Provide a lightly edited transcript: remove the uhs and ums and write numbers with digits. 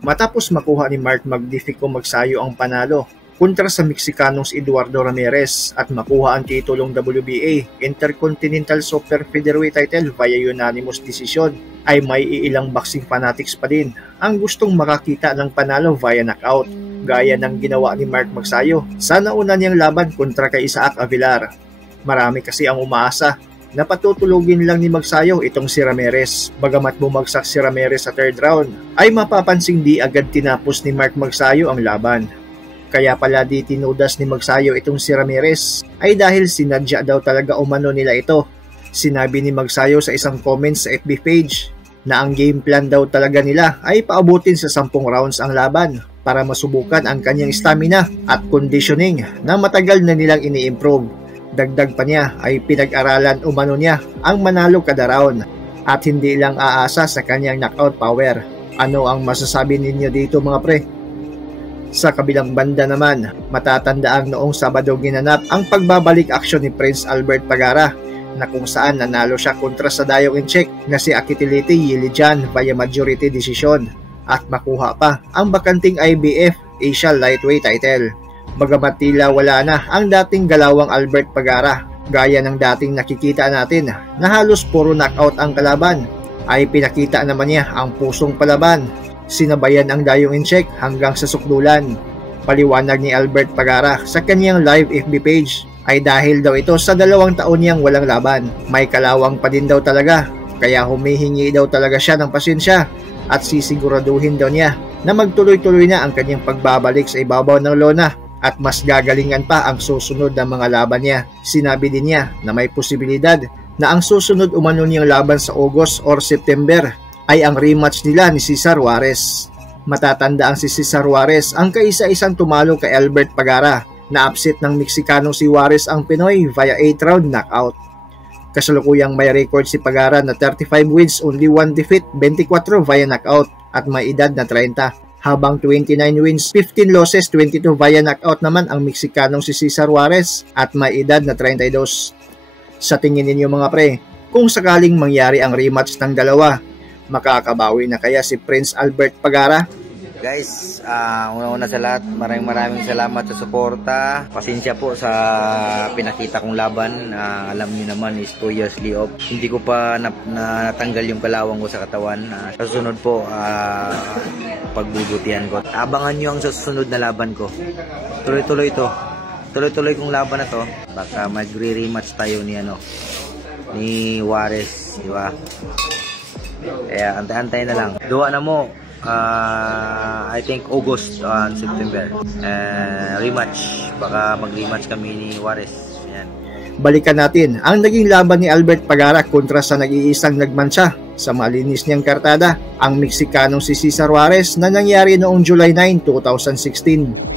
Matapos makuha ni Mark Magnifico Magsayo ang panalo kontra sa Mexicanong si Eduardo Ramirez at makuha ang titulong WBA Intercontinental Super Featherweight title via unanimous decision, ay may ilang boxing fanatics pa din ang gustong makakita ng panalo via knockout, gaya ng ginawa ni Mark Magsayo sa nauna niyang laban kontra kay Isaac Avilar. Marami kasi ang umaasa na patutulugin lang ni Magsayo itong si Ramirez. Bagamat bumagsak si Ramirez sa third round, ay mapapansing di agad tinapos ni Mark Magsayo ang laban. Kaya pala di tinudas ni Magsayo itong si Ramirez ay dahil sinadya daw talaga umano nila ito. Sinabi ni Magsayo sa isang comment sa FB page na ang game plan daw talaga nila ay paabutin sa 10 rounds ang laban para masubukan ang kanyang stamina at conditioning na matagal na nilang ini-improve. Dagdag pa niya ay pinag-aralan umano niya ang manalo kada round at hindi lang aasa sa kanyang knockout power. Ano ang masasabi ninyo dito mga pre? Sa kabilang banda naman, matatandaang noong Sabado ginanap ang pagbabalik aksyon ni Prince Albert Pagara na kung saan nanalo siya kontra sa dayong in-check na si Akitiliti Yilijan via majority decision at makuha pa ang bakanting IBF Asia Lightweight title. Bagamat tila wala na ang dating galawang Albert Pagara, gaya ng dating nakikita natin na halos puro knockout ang kalaban, ay pinakita naman niya ang pusong palaban. Sinabayan ang dayong in-check hanggang sa sukdulan. Paliwanag ni Albert Pagara sa kanyang live FB page ay dahil daw ito sa 2 taon niyang walang laban. May kalawang pa din daw talaga, kaya humihingi daw talaga siya ng pasensya at sisiguraduhin daw niya na magtuloy-tuloy na ang kanyang pagbabalik sa ibabaw ng lona at mas gagalingan pa ang susunod na mga laban niya. Sinabi din niya na may posibilidad na ang susunod umano niyang laban sa August or September ay ang rematch nila ni Cesar Juarez. Matatanda ang si Cesar Juarez ang kaisa-isang tumalo kay Albert Pagara na upset ng Mexicanong si Juarez ang Pinoy via 8-round knockout. Kasalukuyang may record si Pagara na 35 wins, only 1 defeat, 24 via knockout at may edad na 30. Habang 29 wins, 15 losses, 22 via knockout naman ang Mexicanong si Cesar Juarez at may edad na 32. Sa tingin ninyo mga pre, kung sakaling mangyari ang rematch ng dalawa, makakabawi na kaya si Prince Albert Pagara? Guys, una-una sa lahat, maraming salamat sa suporta. Pasensya po sa pinakita kong laban. Alam niyo naman is 2 years off. Hindi ko pa natanggal yung kalawang ko sa katawan. Sa susunod po, pagbubutihan ko. Abangan niyo ang susunod na laban ko. Tuloy-tuloy to. Tuloy-tuloy kong laban na to. Baka magre-rematch tayo ni Juarez, di ba? Kaya antay-antay na lang. Duwa na mo, I think August and September. Rematch. Baka mag-rematch kami ni Juarez. Yan. Balikan natin ang naging laban ni Albert Pagara kontra sa nag-iisang nagmansya sa malinis niyang kartada, ang Mexicanong si Cesar Juarez na nangyari noong July 9, 2016.